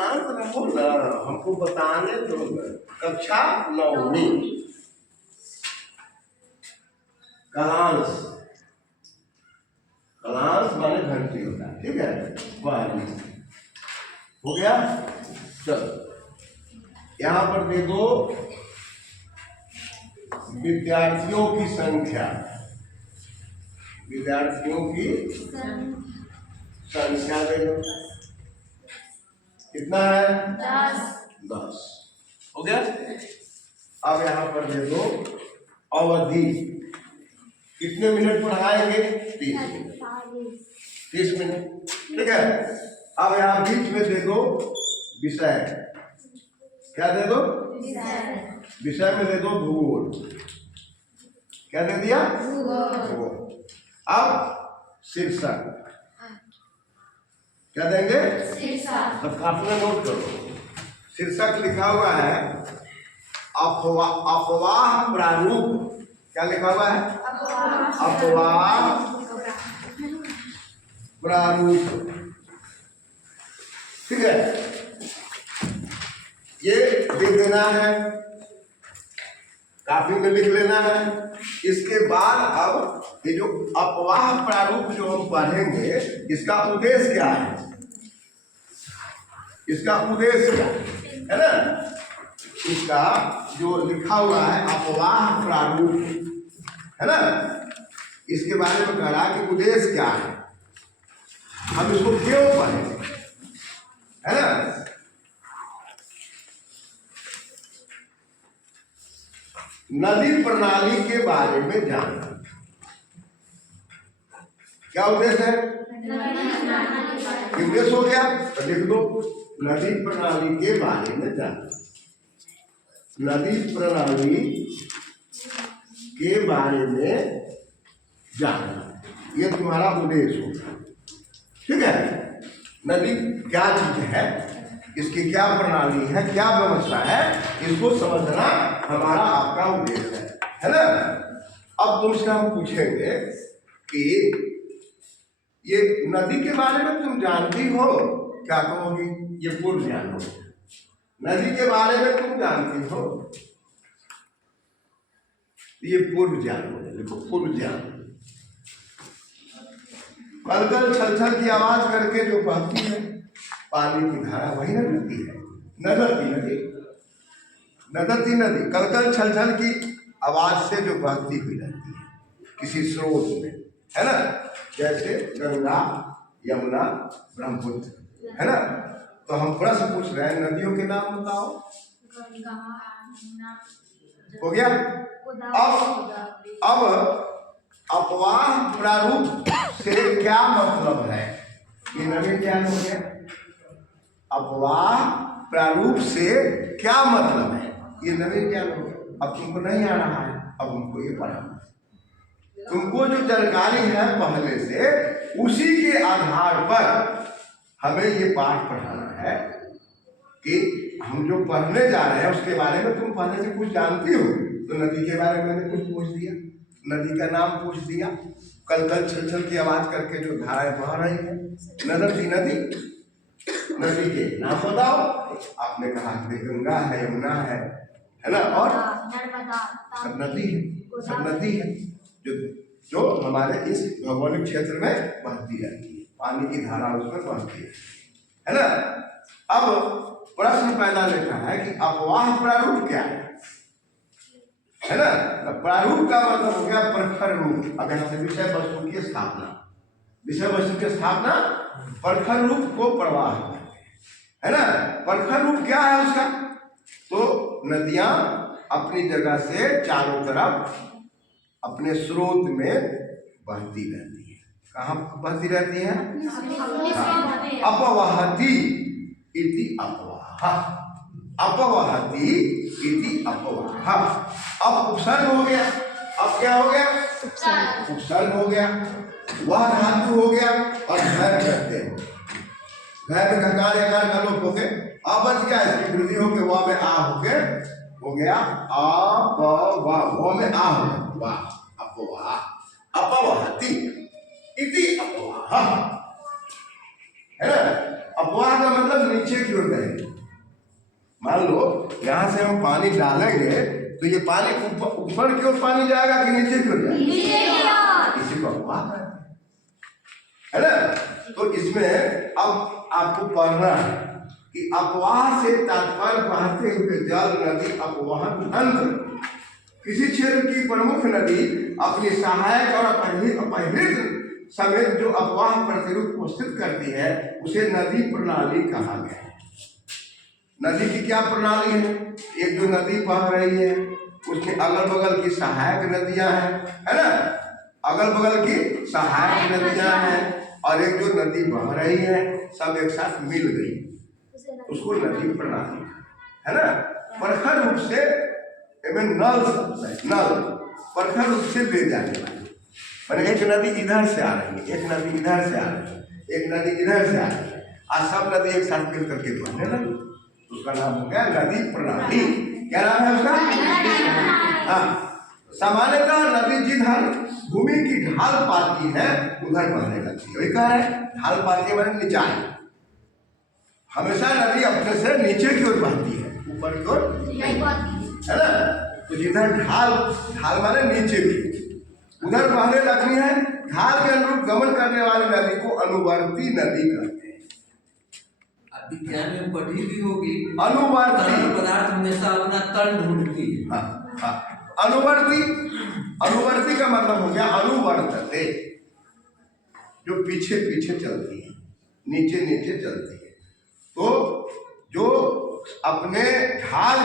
शांत रहो ना, हमको बताने दो ना। कक्षा 9वीं कलांश, कलांश माने घंटी होता है, ठीक है। पहली हो गया। चलो यहां पर देखो विद्यार्थियों की संख्या, विद्यार्थियों की संख्या देखो कितना है? 10 हो गया। अब यहां पर देखो अवधि, कितने मिनट पढ़ाएंगे? 30 मिनट, ठीक है। अब यहां बीच में दे दो विषय, क्या दे दो? विषय में दे दो भूगोल, क्या दे दिया? भूगोल। अब शीर्षक क्या देंगे? शीर्षक। अब काफी में नोट करो, शीर्षक लिखा हुआ है अफवाह प्रारूप, क्या लिखा हुआ है? अफवाह प्रारूप, ठीक है। ये लिख देना है, काफी में लिख लेना है। इसके बाद अब ये जो अफवाह प्रारूप जो हम पढ़ेंगे, इसका उद्देश्य क्या है? इसका उद्देश्य क्या है ना? इसका जो लिखा हुआ है अफवाह प्रारूप, है ना, इसके बारे में कह रहा कि उद्देश्य क्या है, हम इसको क्यों पढ़ेंगे, है ना। नदी प्रणाली के बारे में जानना, क्या उद्देश्य है? उद्देश्य हो गया तो लिख दो नदी प्रणाली के बारे में जानना, नदी प्रणाली के बारे में जानना, ये तुम्हारा उद्देश्य होगा, ठीक है। नदी क्या चीज है, इसकी क्या प्रणाली है, क्या व्यवस्था है, इसको समझना हमारा आपका उद्देश्य है ना। अब तुमसे हम पूछेंगे कि ये नदी के बारे में तुम जानती हो, क्या कहोगी? ये पूर्व ज्ञान हो। नदी के बारे में तुम जानती हो, ये पूर्व ज्ञान हो। देखो पूर्व ज्ञान, कलकल छलछल की आवाज करके जो बहती है पानी की धारा, वही ना नदी है। नदती नदी, नदती नदी, कलकल छलछल की आवाज से जो बहती हुई रहती है किसी स्रोत में, है ना। जैसे गंगा, यमुना, ब्रह्मपुत्र, है ना। तो हम प्रश्न पूछ रहे हैं, नदियों के नाम बताओ। हो गया। अब अफवाह प्रारूप से क्या मतलब है, ये नवीन ज्ञान हो गया। अफवाह प्रारूप से क्या मतलब है, ये नवीन ज्ञान हो गया। अब तुमको नहीं आ रहा है, अब हमको ये पढ़ाना, तुमको जो जानकारी है पहले से, उसी के आधार पर हमें ये पाठ पढ़ाना है कि हम जो पढ़ने जा रहे हैं उसके बारे में तुम पहले से कुछ जानती हो। तो नदी के बारे में मैंने कुछ पूछ दिया, नदी का नाम पूछ दिया, कलकल छलछल की आवाज करके जो धाराएं बह रही है, नदी नदी, नदी के नाम बताओ। आपने कहा कि गंगा है, यमुना है ना, और सब नदी है, सब नदी है जो हमारे इस भौगोलिक क्षेत्र में बहती रहती है, पानी की धारा उसमें बहती है ना। अब प्रश्न पैदा लेता है कि अफवाह प्रारूप क्या है ना। प्रारूप का मतलब हो गया प्रखर रूप। अब यहाँ से विषय वस्तु की स्थापना, विषय वस्तु की स्थापना प्रखर रूप को प्रवाह है ना। प्रखर रूप क्या है उसका? तो नदियां अपनी जगह से चारों तरफ अपने स्रोत में बहती रहती है। कहाँ बहती रहती है? अपवहति इति अपवाह, अपवहति इति अपवाह। अब उपसर्ग हो गया, अब क्या हो गया? उपसर्ग हो गया, वह धातु हो गया और घर करते हैं, घर में घकार एकार गलोप हो गए। अब बच गया इसकी वृद्धि होके वह में आ होके हो गया अपवाह, वह में आ हो गया वाह, अपवाह, अपवहति इति अपवाह, है ना। अपवाह का मतलब नीचे की ओर बहेगी। मान लो यहाँ से हम पानी डालेंगे तो ये पानी ऊपर की ओर पानी जाएगा कि नीचे की ओर जाएगा? इसी को अपवाह कहते हैं, है ना। तो इसमें अब आपको पढ़ना है कि अपवाह से तात्पर्य बहते हुए जल, नदी, अपवहन तंत्र। किसी क्षेत्र की प्रमुख नदी अपनी सहायक और अपहृत समेत जो अपवाह प्रतिरूप उपस्थित करती है उसे नदी प्रणाली कहा गया है। नदी की क्या प्रणाली है? एक जो नदी बह रही है उसके अगल बगल की सहायक नदियां हैं, है ना, अगल बगल की सहायक नदियां हैं, और एक जो नदी बह रही है सब एक साथ मिल गई, उसको नदी प्रणाली, है ना। प्रखर रूप से नल शब्द है, नल प्रखर रूप से ले जाने वाली। मैंने एक नदी इधर से आ रही है, एक नदी इधर से आ रही है, एक नदी इधर से आ रही है, आज सब नदी एक साथ मिल करके बहने लगी, उसका नाम हो गया नदी प्रणाली। क्या नाम है उसका? हाँ, सामान्यतः नदी जिधर भूमि की ढाल पाती है उधर बहने लगती है। वही कह रहे हैं ढाल पाती है मैंने नीचाई। हमेशा नदी अपने से नीचे की ओर बहती है, ऊपर की ओर, है ना। तो जिधर ढाल, ढाल माने नीचे की, उधर बहने लगनी है। ढाल के अनुरूप गमन करने वाली नदी को अनुवर्ती नदी कहते हैं। विज्ञान में पढ़ी भी होगी, अनुवर्ती पदार्थ हमेशा अपना तल ढूंढती है। हाँ, हाँ, अनुवर्ती, अनुवर्ती का मतलब हो गया अनुवर्तते, जो पीछे पीछे चलती है, नीचे नीचे चलती है। तो जो अपने ढाल